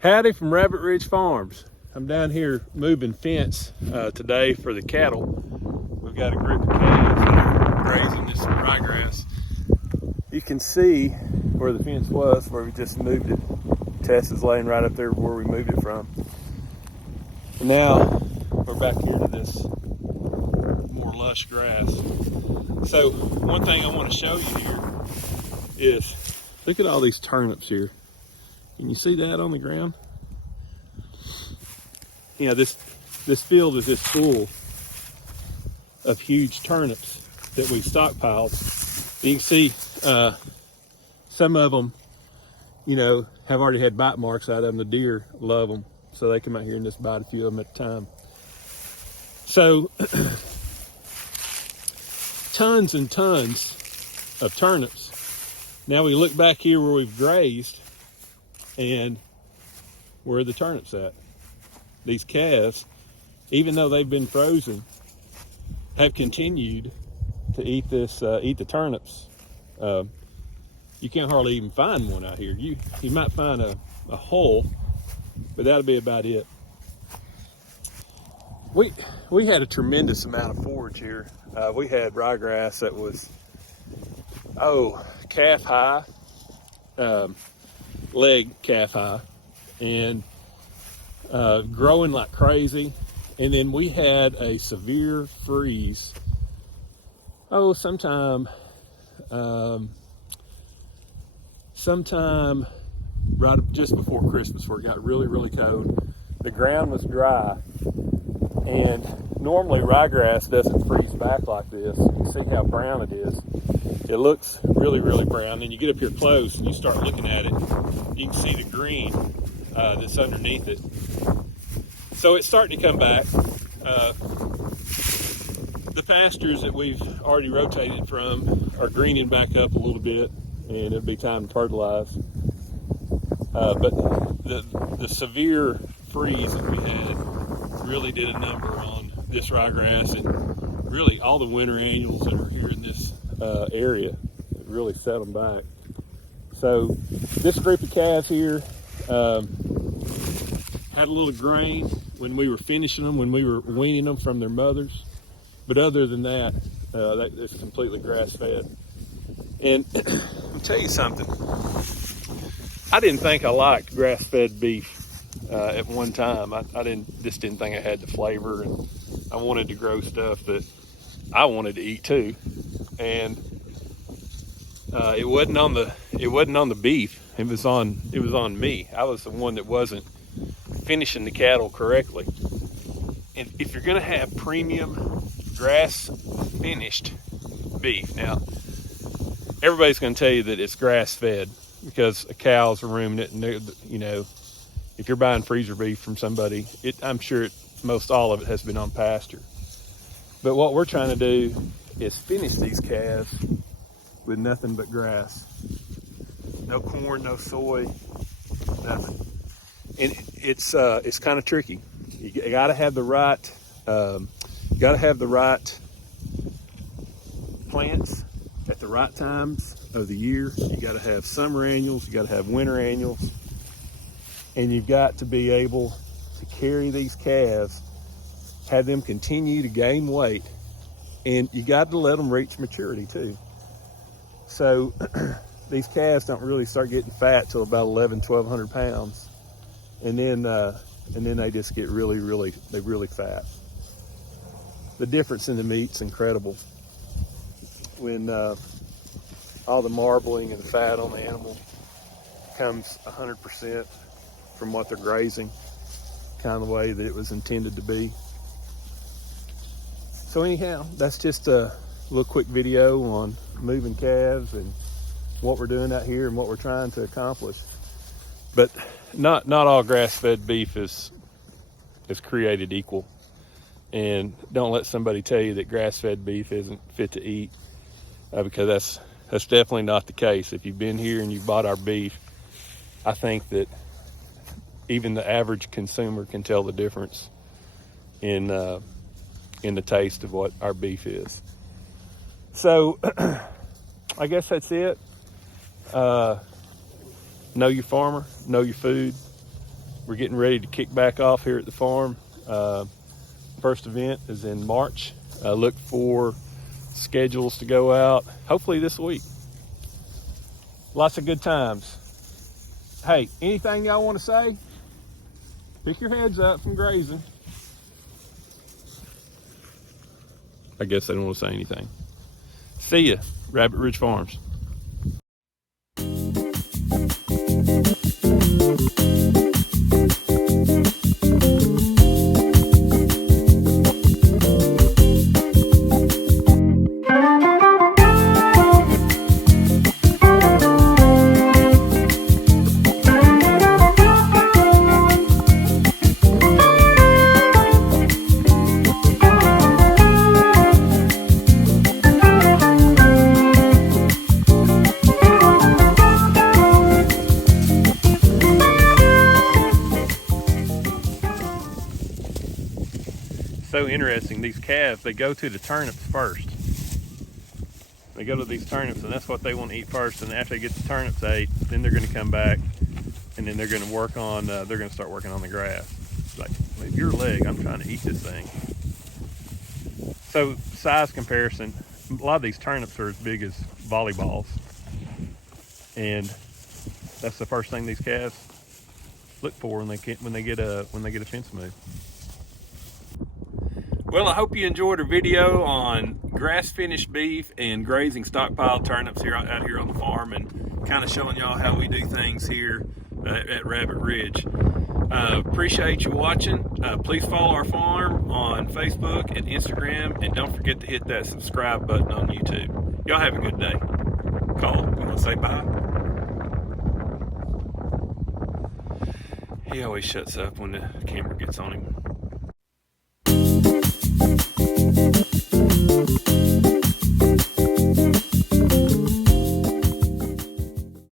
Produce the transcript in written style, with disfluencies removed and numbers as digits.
Howdy from Rabbit Ridge Farms. I'm down here moving fence today for the cattle. We've got a group of calves that are grazing this ryegrass. You can see where the fence was, where we just moved it. Tess is laying right up there where we moved it from. And now we're back here to this more lush grass. So one thing I want to show you here is, look at all these turnips here. Can you see that on the ground? You know, this field is just full of huge turnips that we stockpiled. You can see some of them, you know, have already had bite marks out of them. The deer love them, so they come out here and just bite a few of them at a time. So tons and tons of turnips. Now we look back here where we've grazed, and where are the turnips at? These calves, even though they've been frozen, have continued to eat this, eat the turnips. You can't hardly even find one out here. You might find a hole, but that'll be about it. We had a tremendous amount of forage here. We had ryegrass that was, calf high, leg calf high, and growing like crazy. And then we had a severe freeze sometime right just before Christmas, where it got really cold. The ground was dry, and normally ryegrass doesn't freeze back like this. You can see how brown it is. It looks really brown, and you get up here close and you start looking at it, you can see the green that's underneath it. So it's starting to come back. The pastures that we've already rotated from are greening back up a little bit, and it'll be time to fertilize. But the severe freeze that we had really did a number on this ryegrass, and really all the winter annuals that are here in this area. It really set them back. So this group of calves here had a little grain when we were finishing them, when we were weaning them from their mothers. But other than that, it's completely grass-fed. And I'll tell you something. I didn't think I liked grass-fed beef at one time. I just didn't think I had the flavor, and I wanted to grow stuff that I wanted to eat too. And it wasn't on the beef. It was on me. I was the one that wasn't finishing the cattle correctly. And if you're going to have premium grass finished beef, now everybody's going to tell you that it's grass fed because cows are ruminant, and you know, if you're buying freezer beef from somebody, I'm sure most all of it has been on pasture. But what we're trying to do is finish these calves with nothing but grass. No corn, no soy, nothing. And it's kind of tricky. You got to have the right plants at the right times of the year. You got to have summer annuals. You got to have winter annuals, and you've got to be able to carry these calves, have them continue to gain weight, and you got to let them reach maturity too. So these calves don't really start getting fat till about 1,100-1,200 pounds, and then they just get really fat. The difference in the meat's incredible when all the marbling and the fat on the animal comes 100% from what they're grazing, kind of the way that it was intended to be. So anyhow, that's just a little quick video on moving calves and what we're doing out here and what we're trying to accomplish. But not all grass-fed beef is created equal. And don't let somebody tell you that grass-fed beef isn't fit to eat, because that's definitely not the case. If you've been here and you've bought our beef, I think that even the average consumer can tell the difference in the taste of what our beef is. So I guess that's it. Know your farmer, know your food, we're getting ready to kick back off here at the farm. First event is in March. Look for schedules to go out, hopefully this week. Lots of good times. Hey, anything y'all want to say? Pick your heads up from grazing. I guess they don't want to say anything. See ya, Rabbit Ridge Farms. So interesting, these calves, they go to the turnips first. They go to these turnips and that's what they want to eat first, and after they get the turnips ate, then they're going to come back and then they're going to work on, they're going to start working on the grass. Like, leave your leg, I'm trying to eat this thing. So size comparison, a lot of these turnips are as big as volleyballs, and that's the first thing these calves look for when they get a fence move. Well, I hope you enjoyed our video on grass finished beef and grazing stockpile turnips out here on the farm, and kind of showing y'all how we do things here at Rabbit Ridge. Appreciate you watching. Please follow our farm on Facebook and Instagram, and don't forget to hit that subscribe button on YouTube. Y'all have a good day. Cole, you want to say bye? He always shuts up when the camera gets on him.